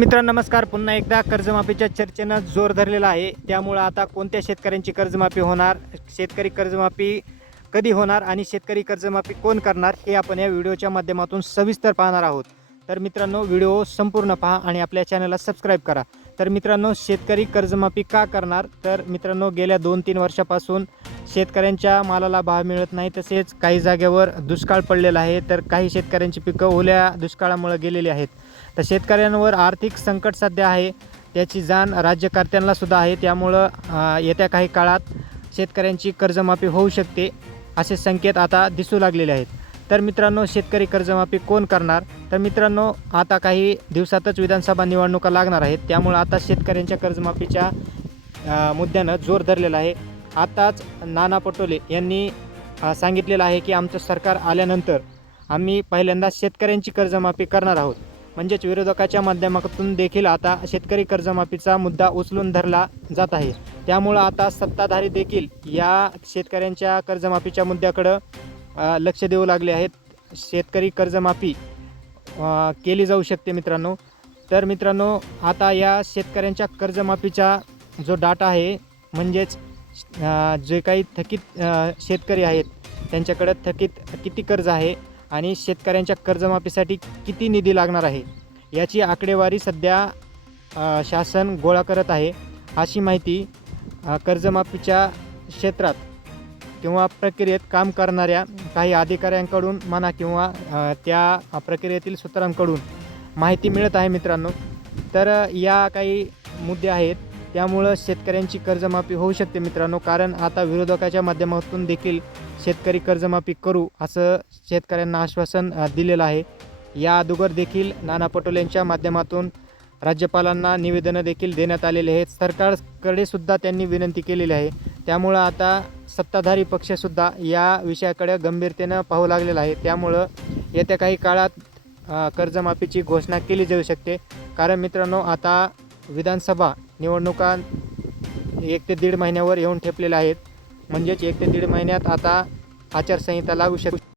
मित्रांनो नमस्कार. पुन्हा एकदा कर्जमाफीच्या चर्चेनं जोर धरलेला आहे. त्यामुळं आता कोणत्या शेतकऱ्यांची कर्जमाफी होणार? शेतकरी कर्जमाफी कधी होणार आणि शेतकरी कर्जमाफी कोण करणार हे आपण या व्हिडिओच्या माध्यमातून सविस्तर पाहणार आहोत. तर मित्रांनो व्हिडिओ संपूर्ण पहा आणि आपल्या चॅनलला सबस्क्राईब करा. तर मित्रांनो शेतकरी कर्जमाफी का करणार? तर मित्रांनो गेल्या दोन तीन वर्षापासून शेतकऱ्यांच्या मालाला भाव मिळत नाही. तसेच काही जागेवर दुष्काळ पडलेला आहे. तर काही शेतकऱ्यांची पिकं ओल्या दुष्काळामुळे गेलेली आहेत. तर शेतकऱ्यांवर आर्थिक संकट सध्या आहे. त्याची जाण राज्यकर्त्यांना सुद्धा आहे. त्यामुळं येत्या काही काळात शेतकऱ्यांची कर्जमाफी होऊ शकते असे संकेत आता दिसू लागलेले आहेत. तर मित्रांनो शेतकरी कर्जमाफी कोण करणार? तर मित्रांनो आता काही दिवसातच विधानसभा निवडणुका लागणार आहेत. त्यामुळं आता शेतकऱ्यांच्या कर्जमाफीच्या मुद्द्यानं जोर धरलेला आहे. आताच नाना पटोले यांनी सांगितलेलं आहे की आमचं सरकार आल्यानंतर आम्ही पहिल्यांदा शेतकऱ्यांची कर्जमाफी करणार आहोत. म्हणजेच विरोधकाच्या माध्यमातून देखील आता शेतकरी कर्जमाफीचा मुद्दा उचलून धरला जात आहे. त्यामुळं आता सत्ताधारी देखील या शेतकऱ्यांच्या कर्जमाफीच्या मुद्द्याकडं लक्ष देऊ लागले आहेत. शेतकरी कर्जमाफी केली जाऊ शकते मित्रांनो. तर मित्रांनो आता या शेतकऱ्यांच्या कर्जमाफीचा जो डाटा आहे म्हणजेच जे काही थकीत शेतकरी आहेत त्यांच्याकडं थकीत किती कर्ज आहे आणि शेतकऱ्यांच्या कर्जमाफीसाठी किती निधी लागणार आहे याची आकडेवारी सध्या शासन गोळा करत आहे अशी माहिती कर्जमाफीच्या क्षेत्रात किंवा प्रक्रियेत काम करणाऱ्या काही अधिकाऱ्यांकडून म्हणा किंवा त्या प्रक्रियेतील सूत्रांकडून माहिती मिळत आहे मित्रांनो. तर या काही मुद्दे आहेत. त्यामुळं शेतकऱ्यांची कर्जमाफी होऊ शकते मित्रांनो. कारण आता विरोधकाच्या माध्यमातून देखील शेतकरी कर्जमाफी करू असं शेतकऱ्यांना आश्वासन दिलेलं आहे. या अगोदर देखील नाना पटोलेंच्या माध्यमातून राज्यपालांना निवेदनं देखील देण्यात आलेले आहेत. सरकारकडे सुद्धा त्यांनी विनंती केलेली आहे. त्यामुळं आता सत्ताधारी पक्षसुद्धा या विषयाकडे गंभीरतेनं पाहू लागलेला आहे. त्यामुळं येत्या काही काळात कर्जमाफीची घोषणा केली जाऊ शकते. कारण मित्रांनो आता विधानसभा निवडणुका एक ते दीड महिन्यावर येऊन ठेपलेल्या आहेत. म्हणजेच एक ते दीड महिन्यात आता आचारसंहिता लागू शक